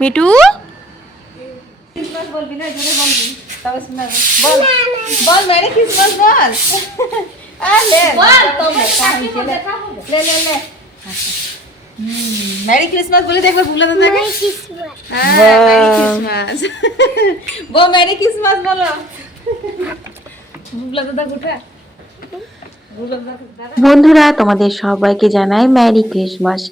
Me too? Christmas বলবি না জোরে বলবি। তবে শোনাবো বল বল মেরি ক্রিসমাস বল। আ লে বল লে লে লে। মেরি ক্রিসমাস বলে দেখবে ভুলে না থাকে হ্যাঁ মেরি ক্রিসমাস বো মেরি ক্রিসমাস বলো। ভুগলা দাদা দাদা। বন্ধুরা তোমাদের সবাইকে জানাই ম্যারি ক্রিসমাস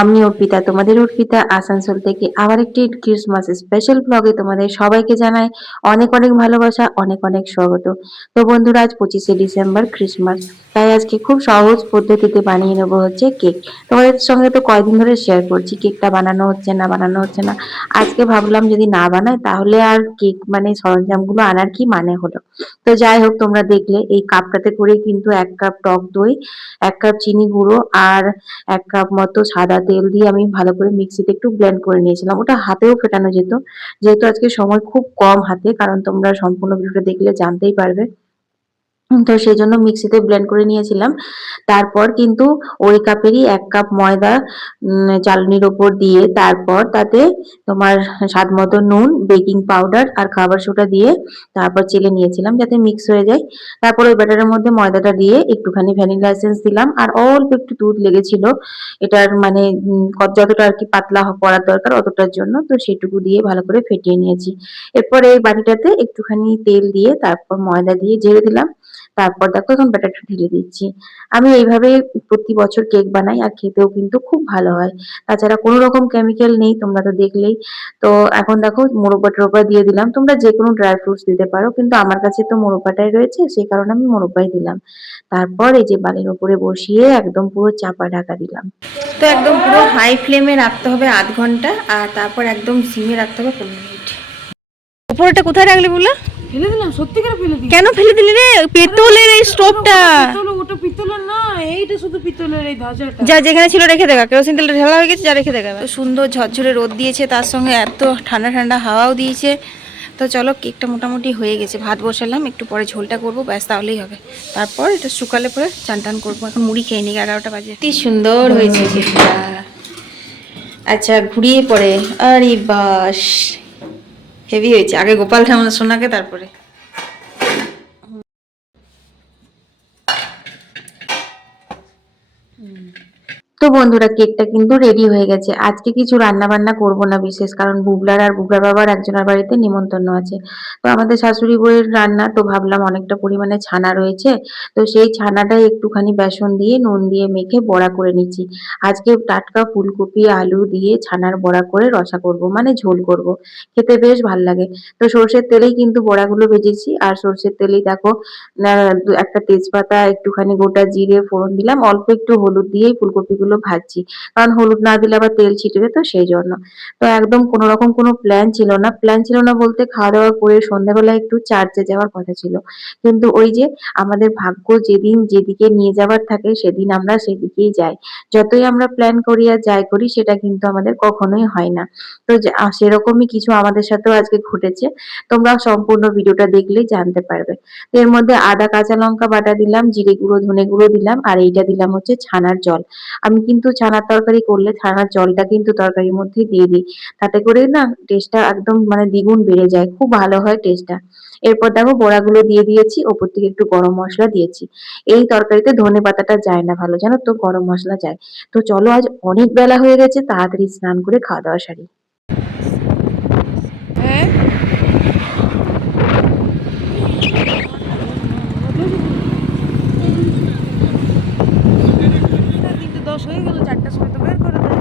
আমি অর্পিতা, তোমাদের অর্পিতা আসানসোল থেকে আবার একটি ক্রিসমাস স্পেশাল ব্লগে তোমাদের সবাইকে জানাই অনেক অনেক ভালোবাসা, অনেক অনেক স্বাগত। তো বন্ধুরা, আজ পঁচিশে ডিসেম্বর ক্রিসমাস তাই আজকে খুব সহজ পদ্ধতিতে বানিয়ে নেব হচ্ছে কেক। তোমাদের সঙ্গে তো কয়দিন ধরে শেয়ার করছি, কেকটা বানানো হচ্ছে না, বানানো হচ্ছে না। আজকে ভাবলাম যদি না বানাই, তাহলে আর কেক মানে সরঞ্জামগুলো আনার কি মানে হলো? তো যাই হোক, তোমরা দেখলে, এই কাপটাতে করে কিন্তু এক কাপ টক দই, এক কাপ চিনি গুঁড়ো আর এক কাপ মতো সাদা তেল দিয়ে আমি ভালো করে মিক্সিতে একটু ব্লেন্ড করে নিয়েছিলাম। ওটা হাতেও ফেটানো যেত। যেহেতু আজকে সময় খুব কম হাতে, কারণ তোমরা সম্পূর্ণ ভিডিওটা দেখলে জানতেই পারবে। তো সেই জন্য মিক্সিতে ব্লেন্ড করে নিয়েছিলাম। তারপর কিন্তু ওই কাপেরই এক কাপ ময়দা চালনির ওপর দিয়ে তারপর তাতে তোমার স্বাদ মতো নুন বেকিং পাউডার আর খাবার সোডা দিয়ে তারপর চেলে নিয়েছিলাম যাতে মিক্স হয়ে যায়। তারপর ওই ব্যাটারের মধ্যে ময়দাটা দিয়ে একটুখানি ভ্যানিলা এসেন্স দিলাম আর অল্প একটু দুধ লেগেছিল। এটার মানে যতটা আর কি পাতলা করার দরকার অতটার জন্য তো সেটুকু দিয়ে ভালো করে ফেটিয়ে নিয়েছি। এরপরে এই বাটিটাতে একটুখানি তেল দিয়ে তারপর ময়দা দিয়ে ঝেড়ে দিলাম। তারপর দেখো এখন ব্যাটারটা ঢেলে দিচ্ছি। আমি এইভাবে প্রতি বছর কেক বানাই আর খেতেও কিন্তু খুব ভালো হয়। তাছাড়া কোনো রকম কেমিক্যাল নেই তোমরা তো দেখলেই। তো এখন দেখো মোরব্বা টোরব্বা দিয়ে দিলাম। তোমরা যে কোনো ড্রাই ফ্রুটস দিতে পারো কিন্তু আমার কাছে তো মোরব্বাটাই রয়েছে সেই কারণে আমি মোরব্বাই দিলাম। তারপর এই যে বালির উপরে বসিয়ে একদম পুরো চাপা ঢাকা দিলাম। তো একদম পুরো হাই ফ্লেমে রাখতে হবে আধ ঘণ্টা আর তারপর একদম সিমে রাখতে হবে পনেরো মিনিট। উপরটা কোথায় রাখলি বলে ফেলে দিলাম সত্যি করে ফেলে দিই কেন ফেলে দিলি রে? পেতলের এই স্টোভটা। পিতল ওটা পিতলের না এইটা শুধু পিতলের এই ধাঁচাটা যা যেখানে ছিল রেখে দেখা কেরোসিন তেলটা ঢালা হয়ে গেছে যা রেখে দেখা তো সুন্দর ঝরঝরে রোদ দিয়েছে তার সঙ্গে এত ঠান্ডা ঠান্ডা হাওয়াও দিয়েছে। তো চলো কেকটা মোটামুটি হয়ে গেছে ভাত বসালাম একটু পরে ঝোলটা করব ব্যাস তাহলেই হবে। তারপর এটা শুকালে পরে চান টান করব এখন মুড়ি খেয়ে নিই এগারোটা বাজে। কি সুন্দর হয়েছে কেকটা। আচ্ছা ঘুরিয়ে পরে আরে বাস। হেভি হয়েছে। আগে গোপাল ঠাকুর শোনাকে তারপরে। তো বন্ধুরা, কেকটা কিন্তু রেডি হয়ে গেছে। আজকে কিছু রান্না বান্না করব না, বিশেষ কারণ বুবলার আর বুবলার বাবার একজনের বাড়িতে নিমন্ত্রণ আছে। তো আমাদের শাশুড়ি বউয়ের রান্না, তো ভাবলাম অনেকটা পরিমাণে ছানা রয়েছে। তো সেই ছানাটাই একটুখানি বেসন দিয়ে, নুন দিয়ে মেখে বড়া করে নিচ্ছি। আজকে টাটকা ফুলকপি, আলু দিয়ে ছানার বড়া করে রসা করব মানে ঝোল করব। খেতে বেশ ভালো লাগে। তো সর্ষের তেলেই কিন্তু বড়াগুলো ভেজেছি। আর সর্ষের তেলেই দেখো একটা তেজপাতা, একটুখানি গোটা জিরে ফোড়ন দিলাম। অল্প একটু হলুদ দিয়েই ফুলকপিগুলো ভাজছি। কারণ হলুদ না দিলে আবার তেল ছিটবে তো সেই জন্য। তো একদম কোনো রকম কোনো প্ল্যান ছিল না। প্ল্যান ছিল না বলতে খাওয়া দাওয়া করে সন্ধ্যাবেলা একটু চার্চে যাওয়ার কথা ছিল। কিন্তু ওই যে আমাদের ভাগ্য যেদিন যেদিকে নিয়ে যাওয়ার থাকে সেদিন আমরা সেদিকেই যাই। যতই আমরা প্ল্যান করি আর যাই করি সেটা কিন্তু আমাদের কখনোই হয় না। তো সেরকমই কিছু আমাদের সাথেও আজকে ঘটেছে। তোমরা সম্পূর্ণ ভিডিওটা দেখলে জানতে পারবে। এর মধ্যে আদা, কাঁচা লঙ্কা বাটা দিলাম, জিরে গুঁড়ো, ধনে গুঁড়ো দিলাম, আর এইটা দিলাম হচ্ছে ছানার জল। আমি কিন্তু ছানার তরকারি করলে ছানার জলটা কিন্তু তরকারির মধ্যে দিয়ে দিই। তাতে করে না টেস্টটা একদম মানে দ্বিগুণ বেড়ে যায়, খুব ভালো হয় টেস্টটা এরপর দেখো বড়াগুলো দিয়ে দিয়েছি, ওপর থেকে একটু গরম মশলা দিয়েছি। এই তরকারিতে ধনে পাতাটা যায় না ভালো, জানো তো গরম মশলা যায়। তো চলো আজ অনেক বেলা হয়ে গেছে, তাড়াতাড়ি স্নান করে খাওয়া দাওয়া সারি কিন্তু দশ হয়ে গেল চারটার সময় তো বের করে দেয়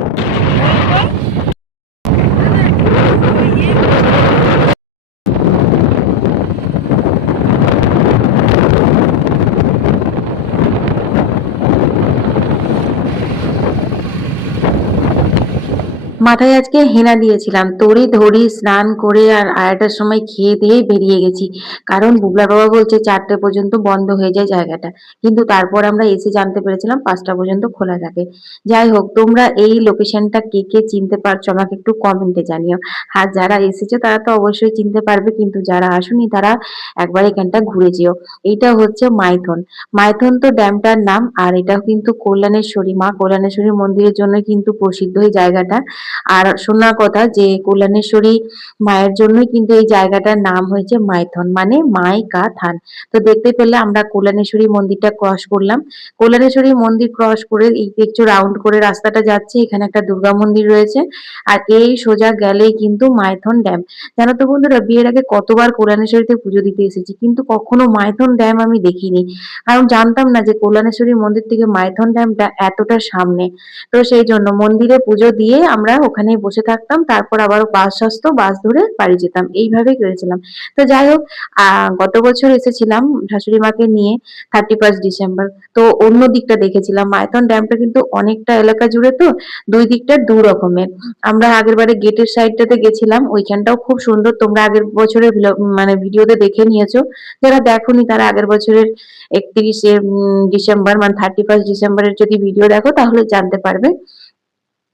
মাথায় আজকে হেনা দিয়েছিলাম। তড়ি ধরি স্নান করে আর আড়াইটার সময় খেয়ে দিয়ে বেরিয়ে গেছি। কারণ বুবলা বাবা বলছে চারটে পর্যন্ত বন্ধ হয়ে যায় জায়গাটা। কিন্তু তারপর আমরা এসে জানতে পেরেছিলাম পাঁচটা পর্যন্ত খোলা থাকে। যাই হোক, তোমরা এই লোকেশনটা কে কে চিনতে পারছ আমাকে একটু কমেন্টে জানিও। আর যারা এসেছ তারা তো অবশ্যই চিনতে পারবে, কিন্তু যারা আসুনি তারা একবার এখানটা ঘুরে যেও। এইটা হচ্ছে মাইথন। মাইথন তো ড্যামটার নাম, আর এটাও কিন্তু কল্যাণেশ্বরী। মা কল্যাণেশ্বরী মন্দিরের জন্য কিন্তু প্রসিদ্ধ এই জায়গাটা। আর শোনার কথা যে কল্যাণেশ্বরী মায়ের জন্যই কিন্তু এই জায়গাটার নাম হয়েছে মাইথন মানে মাই কা থান। তো দেখতে পেলে আমরা কল্যাণেশ্বরী মন্দিরটা ক্রস করলাম। কল্যাণেশ্বরী মন্দির ক্রস করে একটু রাউন্ড করে রাস্তাটা যাচ্ছে, এখানে একটা দুর্গা মন্দির রয়েছে। আর এই সোজা গেলেই কিন্তু মাইথন ড্যাম। জানো তো বন্ধুরা, বিয়ের আগে কতবার কল্যাণেশ্বরীতে পুজো দিতে এসেছি, কিন্তু কখনো মাইথন ড্যাম আমি দেখিনি। কারণ জানতাম না যে কল্যাণেশ্বরী মন্দির থেকে মাইথন ড্যামটা এতটা সামনে। তো সেই জন্য মন্দিরে পুজো দিয়ে আমরা ওখানেই বসে থাকতাম, তারপর আবার বাস আসতো, বাস ধরে বাড়ি যেতাম। এইভাবে করেছিলাম। তো যাই হোক গত বছর এসেছিলাম শাশুড়ি মাকে নিয়ে থার্টি ফার্স্ট ডিসেম্বর তো অন্য দিকটা দেখেছিলাম। মাইথন ড্যামটা কিন্তু অনেকটা এলাকা জুড়ে তো, দুই দিকটা দু রকমের। আমরা আগের বারে গেটের সাইডটাতে গেছিলাম, ওইখানটাও খুব সুন্দর। তোমরা আগের বছরের মানে ভিডিওতে দেখে নিয়েছো। যারা দেখোনি, তারা আগের বছরের একত্রিশে ডিসেম্বর মানে থার্টি ফার্স্ট ডিসেম্বরের যদি ভিডিও দেখো, তাহলে জানতে পারবে।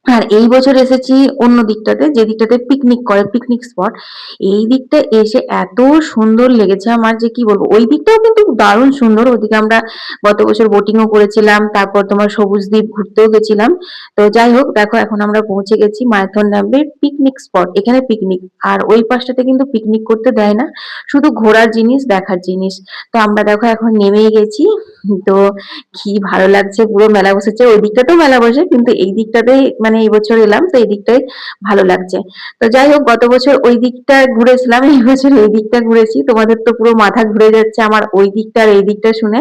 আর এই বছর এসেছি অন্য দিকটাতে, যে দিকটাতে পিকনিক করে পিকনিক স্পট এই দিকটা এসে এত সুন্দর লেগেছে আমার যে কি বলব, ওই দিকটাও কিন্তু দারুণ সুন্দর। ওদিকে আমরা গত বছর বোটিংও করেছিলাম, তারপর তোমার সবুজ দ্বীপ ঘুরতেও গেছিলাম। তো যাই হোক, দেখো এখন আমরা পৌঁছে গেছি মাইথন ড্যামের পিকনিক স্পট এখানে পিকনিক আর ওই পাশটাতে কিন্তু পিকনিক করতে দেয় না, শুধু ঘোরার জিনিস, দেখার জিনিস। তো আমরা দেখো এখন নেমেই গেছি। তো কি ভালো লাগছে, পুরো মেলা বসেছে। ওই দিকটাতেও মেলা বসে, কিন্তু এই দিকটাতে মানে এই বছর এলাম, তো এই দিকটাই ভালো লাগছে। তো যাই হোক, গত বছর ওই দিকটা ঘুরেছিলাম, এই বছর এই দিকটা ঘুরেছি। তোমাদের তো পুরো মাথা ঘুরে যাচ্ছে আমার ওই দিকটা আর এই দিকটা শুনে।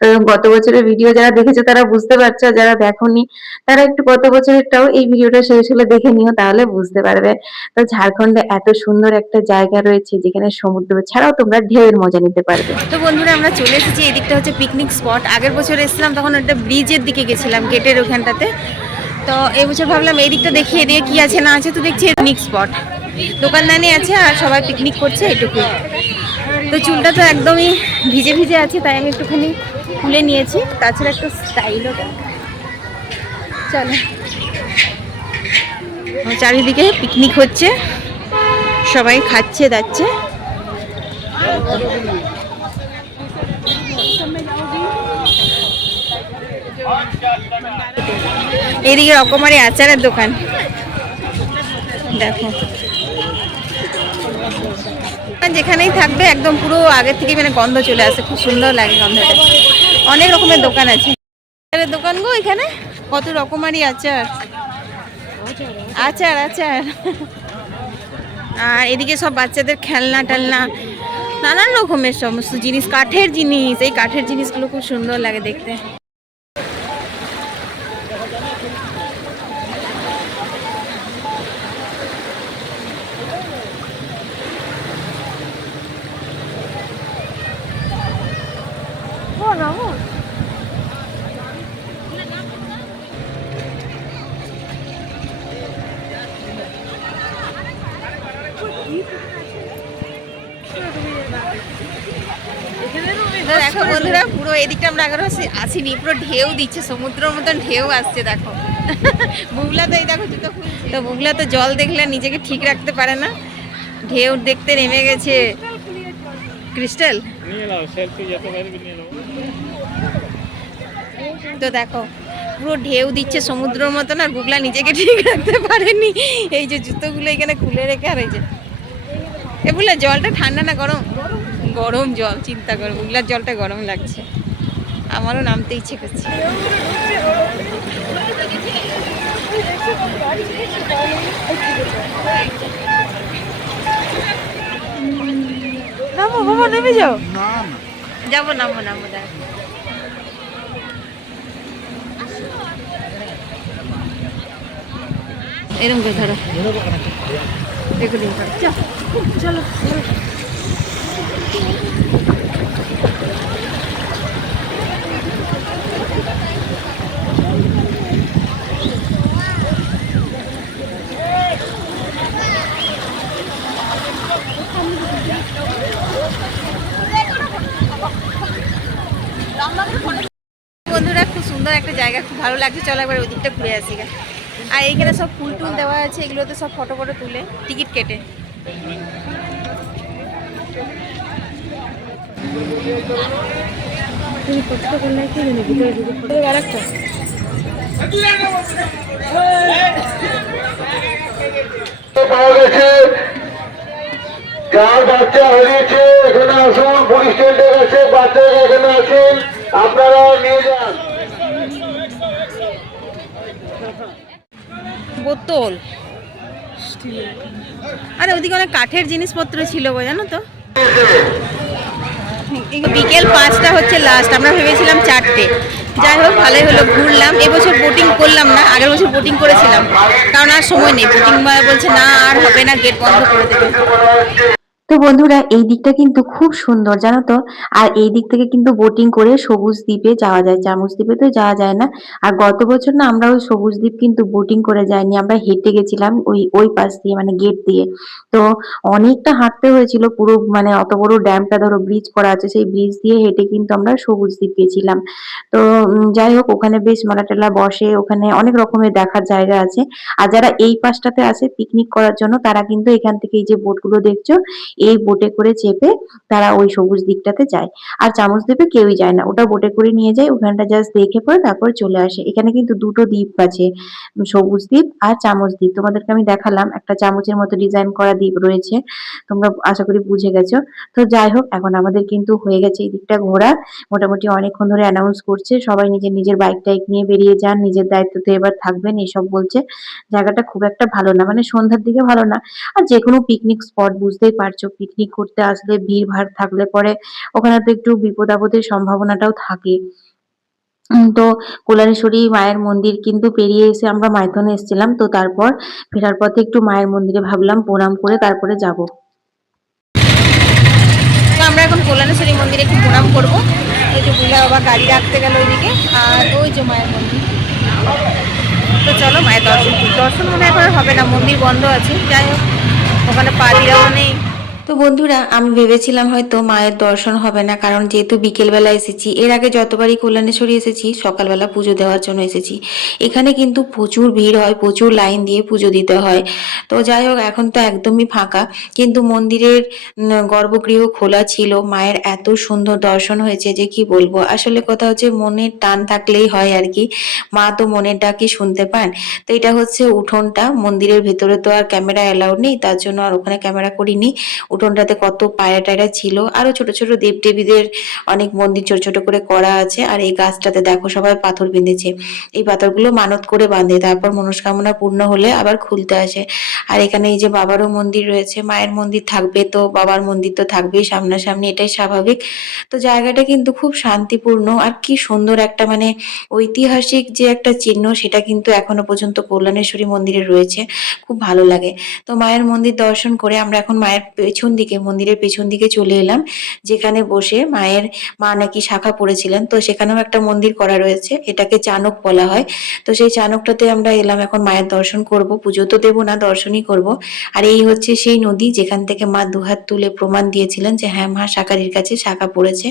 তো গত বছরের ভিডিও যারা দেখেছ, তারা বুঝতে পারছে যারা দেখোনি, তারা একটু গত বছরেরটাও এই ভিডিওটা শেষ হলে দেখে নিও, তাহলে বুঝতে পারবে। তো ঝাড়খণ্ডে এত সুন্দর একটা জায়গা রয়েছে, যেখানে সমুদ্র, ছাড়াও তোমরা ঢেউয়ের মজা নিতে পারবে। তো বন্ধুরা, আমরা চলে এসেছি, এই দিকটা হচ্ছে পিকনিক স্পট। আগের বছর এসেছিলাম, তখন একটা ব্রিজের দিকে গেছিলাম, গেটের ওখানটাতে। তো এবছর ভাবলাম এই দিকটা দেখিয়ে দিয়ে কি আছে, না আছে, তো দেখছি পিকনিক স্পট দোকানদানি আছে আর সবাই পিকনিক করছে এটুকু তো চুলটা তো একদমই ভিজে ভিজে আছে, তাই আমি একটুখানি খুলে নিয়েছি। তাছাড়া একটু স্টাইলও চলো। চারিদিকে পিকনিক হচ্ছে। সবাই খাচ্ছে, দাচ্ছে। এদিকে রকমারি আচারের দোকান। দেখো। যেখানেই থাকবে, একদম পুরো আগের থেকে মানে গন্ধ চলে আসে, খুব সুন্দর লাগে গন্ধটা। অনেক রকমের দোকান আছে। আচারের দোকান গো এখানে? কত রকমারি আচার। আচার আচার। আর এদিকে সব বাচ্চাদের খেলনা টেলনা, নানান রকমের সমস্ত জিনিস, কাঠের জিনিস, এই কাঠের জিনিসগুলো খুব সুন্দর লাগে দেখতে। তো দেখো বন্ধুরা পুরো এদিকটা আমরা আগের আসিনি পুরো ঢেউ দিচ্ছে সমুদ্রের মতন ঢেউ আসছে দেখো। বুগলা তো এই দেখো জুতো খুলছে। তো বুগলা তো জল দেখলে নিজেকে ঠিক রাখতে পারে না। ঢেউ দেখতে নেমে গেছে। ক্রিস্টাল? তো দেখো পুরো ঢেউ দিচ্ছে সমুদ্রের মতন আর বুগলা নিজেকে ঠিক রাখতে পারেনি। এই যে জুতোগুলো এখানে খুলে রেখে আর এই যে এ বুগলা জলটা ঠান্ডা না গরম? গরম জল চিন্তা করো বুগলার জলটা গরম লাগছে। আমারও নামতে ইচ্ছে করছে। নামো বাবা নেমে যাও। যাব নামো নামো দেখো এরকম করে ধরো। দিন করো চলো চলো বন্ধুরা খুব সুন্দর একটা জায়গা, খুব ভালো লাগছে। চলো একবার ওই ঘুরে আসি। আর এইখানে সব ফুল টুল দেওয়া আছে, এগুলোতে সব ফটো ফটো তুলে টিকিট কেটে। আছেন আপনারা নিয়ে বোতল। আরে ওদিকে অনেক কাঠের জিনিসপত্র ছিল গো, জানো তো? বিকেল পাঁচটা হচ্ছে লাস্ট আমরা ভেবেছিলাম চারটে। যাই হোক, ভালোই হলো, ঘুরলাম। এবছর বোটিং করলাম না, আগের বছর বোটিং করেছিলাম। কারণ আর সময় নেই বোটিং বলছে না, আর হবে না গেট বন্ধ করে দেবে। তো বন্ধুরা, এই দিকটা কিন্তু খুব সুন্দর, জানো তো? আর এই দিক থেকে কিন্তু বোটিং করে সবুজ দ্বীপে যাওয়া যায়। চামচ দ্বীপে তো যাওয়া যায় না। আর গত বছর না আমরা ওই সবুজ দ্বীপ কিন্তু বোটিং করে যাইনি। আমরা হেঁটে গেছিলাম ওই ওই পাশ দিয়ে মানে গেট দিয়ে। তো অনেকটা হাঁটতে হয়েছিল পুরো মানে অত বড় ড্যামটা ধরো ব্রিজ করা আছে, সেই ব্রিজ দিয়ে হেঁটে কিন্তু আমরা সবুজ দ্বীপ গেছিলাম। তো যাই হোক, ওখানে বেশ মেলা টেলা বসে, ওখানে অনেক রকমের দেখার জায়গা আছে। আর যারা এই পাশটাতে আসে পিকনিক করার জন্য, তারা কিন্তু এখান থেকে এই যে বোটগুলো দেখছ এই বোটে করে চেপে তারা ওই সবুজ দিকটাতে যায়। আর চামচ দ্বীপে কেউই যায় না। ওটা বোটে করে নিয়ে যায়, ওখানটা জাস্ট দেখে পরে তারপর চলে আসে। এখানে কিন্তু দুটো দ্বীপ আছে সবুজ দ্বীপ আর চামচ দ্বীপ। তোমাদেরকে আমি দেখালাম, একটা চামচের মতো ডিজাইন করা দ্বীপ রয়েছে। তোমরা আশা করি বুঝে গেছো। তো যাই হোক, এখন আমাদের কিন্তু হয়ে গেছে এই দিকটা ঘোরা। মোটামুটি অনেকক্ষণ ধরে অ্যানাউন্স করছে। সবাই নিজের নিজের বাইক টাইক নিয়ে বেরিয়ে যান, নিজের দায়িত্বতে এবার থাকবেন, এসব বলছে। জায়গাটা খুব একটা ভালো না মানে সন্ধ্যার দিকে ভালো না। আর যে কোনো পিকনিক স্পট বুঝতেই পারছ পিকনিক করতে আসলে ভিড় ভাড় থাকলে পরে ওখানে তো একটু বিপদ আপদের সম্ভাবনাটাও থাকে। তো কল্যাণেশ্বরী মায়ের মন্দির কিন্তু পেরিয়ে এসে আমরা মাইথনে এসেছিলাম, তো তারপর ফেরার পথে একটু মায়ের মন্দিরে ভাবলাম, প্রণাম করে তারপরে যাব। তো আমরা এখন কল্যাণেশ্বরী মন্দিরে একটু প্রণাম করব। ওই যে বুঝলা বাবা গাড়ি রাখতে গেল ওইদিকে, আর ওই যে মায়ের মন্দির। তো চলো মায়ের দর্শন দর্শন মনে হয় হবে না, মন্দির বন্ধ আছে। যাই হোক, ওখানে পাড়িরাও নেই। তো বন্ধুরা, আমি ভেবেছিলাম হয়তো মায়ের দর্শন হবে না, কারণ যেহেতু বিকেলবেলা এসেছি, এর আগে যতবারই কল্যাণেশ্বরী এসেছি, সকালবেলা পুজো দেওয়ার জন্য এসেছি। এখানে কিন্তু প্রচুর ভিড় হয়, প্রচুর লাইন দিয়ে পুজো দিতে হয়। তো যাই হোক, এখন তো একদমই ফাঁকা, কিন্তু মন্দিরের গর্ভগৃহ খোলা ছিল, মায়ের এত সুন্দর দর্শন হয়েছে যে কি বলব? আসলে কথা হচ্ছে, মনের টান থাকলেই হয় আর কি। মা তো মনের ডাকি শুনতে পান। তো এটা হচ্ছে উঠোনটা, মন্দিরের ভেতরে তো আর ক্যামেরা অ্যালাউড নেই, তার জন্য আর ওখানে ক্যামেরা করিনি। উঠোনটাতে কত পায়রা টায়রা ছিল আরও ছোট ছোট দেব দেবীদের অনেক মন্দির ছোট ছোট করে করা আছে, আর এই গাছটাতে দেখো সবাই পাথর বেঁধেছে। এই পাথরগুলো মানত করে বাঁধে, তারপর মনস্কামনা পূর্ণ হলে আবার খুলতে আসে। আর এখানে এই যে বাবারও মন্দির রয়েছে, মায়ের মন্দির থাকবে তো, বাবার মন্দির তো থাকবেই সামনাসামনি, এটাই স্বাভাবিক। তো জায়গাটা কিন্তু খুব শান্তিপূর্ণ, আর কি সুন্দর একটা মানে ঐতিহাসিক যে একটা চিহ্ন, সেটা কিন্তু এখনও পর্যন্ত কল্যাণেশ্বরী মন্দিরে রয়েছে, খুব ভালো লাগে। তো মায়ের মন্দির দর্শন করে আমরা এখন মায়ের পেছন দিকে, মন্দিরের পেছন দিকে চলে এলাম, যেখানে বসে মায়ের, মা নাকি শাখা পড়েছিলেন, তো সেখানেও একটা মন্দির করা রয়েছে, এটাকে চানক বলা হয়। তো সেই চানকটাতে আমরা এলাম, এখন মায়ের দর্শন করব, পুজো তো দেবো না, দর্শনই করব। আর এই হচ্ছে সেই নদী, যেখান থেকে মা দুহাত তুলে প্রমাণ দিয়েছিলেন যে হ্যাঁ মা শাকারির কাছে শাখা পড়েছে।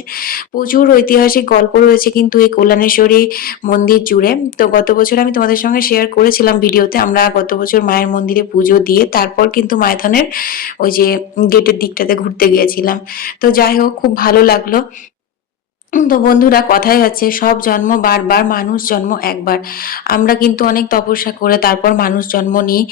প্রচুর ঐতিহাসিক গল্প রয়েছে কিন্তু এই কল্যাণেশ্বরী মন্দির জুড়ে। তো গত বছর আমি তোমাদের সঙ্গে শেয়ার করেছিলাম ভিডিওতে, আমরা গত বছর মায়ের মন্দিরে পুজো দিয়ে, তারপর কিন্তু মায়থনের ওই যে গেটের দিকটাতে ঘুরতে গিয়েছিলাম। তো যাই হোক খুব ভালো লাগল। তো বন্ধুরা, কথাই আছে সব জন্ম বারবার, মানুষ জন্ম একবার। আমরা কিন্তু অনেক তপস্যা করে তারপর মানুষ জন্ম নিই।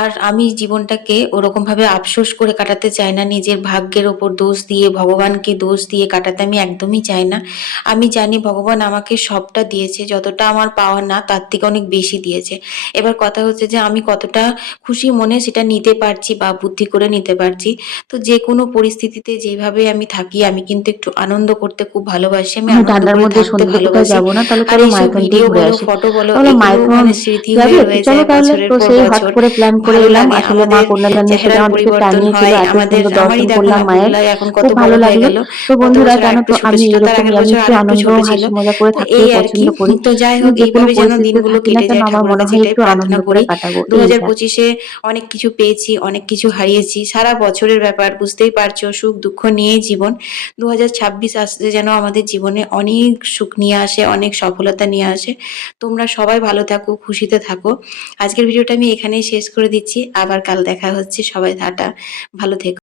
আর আমি জীবনটাকে ওরকম ভাবে আফসোস করে কাটাতে চাই না, নিজের ভাগ্যের ওপর দোষ দিয়ে, ভগবানকে দোষ দিয়ে কাটাতে আমি একদমই চাই না। আমি জানি ভগবান আমাকে সবটা দিয়েছে, যতটা আমার পাওয়া না, তার থেকে অনেক বেশি দিয়েছে। এবার কথা হচ্ছে যে আমি কতটা খুশি মনে সেটা নিতে পারছি বা বুদ্ধি করে নিতে পারছি। তো যে কোনো পরিস্থিতিতে যেভাবে আমি থাকি, আমি কিন্তু একটু আনন্দ করতে খুব ভালোবাসি। আমি আমি ঠান্ডার মধ্যে সন্ধ্যে কোথাও যাব না তাহলে চলো মাইথন দিয়ে ঘুরে আসি ফটো বলো তাহলে মাইথন মানে স্মৃতি যাবে? চলো তাহলে তো সেই হট করে প্ল্যান করে এলাম। আসলে মা আমাদের কন্যাদান আমাদেরকে টানিয়েছিল এত সুন্দর দর্শন করলাম মায়ের। বুবলাই এখন কত খুব ভালো লাগল। তো বন্ধুরা জানো তো আমি ছিল তার এরকমই আগের আমি একটু আনন্দ হাসি মজা করে থাকতে এই আর কি পছন্দ করি। তো যাই হোক এইভাবে যেন দিনগুলো কেটে যায় আমার মনে হয় একটু আনন্দ করে কাটাবো দু হাজার পঁচিশে অনেক কিছু পেয়েছি অনেক কিছু হারিয়েছি সারা বছরের ব্যাপার বুঝতেই পারছ সুখ দুঃখ নিয়েই জীবন দু হাজার ছাব্বিশ আসতে যেন আমাদের জীবনে অনেক সুখ নিয়ে আসে, অনেক সফলতা নিয়ে আসে। তোমরা সবাই ভালো থাকো, খুশিতে থাকো। আজকের ভিডিওটা আমি এখানেই শেষ করে দিচ্ছি। আবার কাল দেখা হচ্ছে। সবাই টাটা। ভালো থেকো।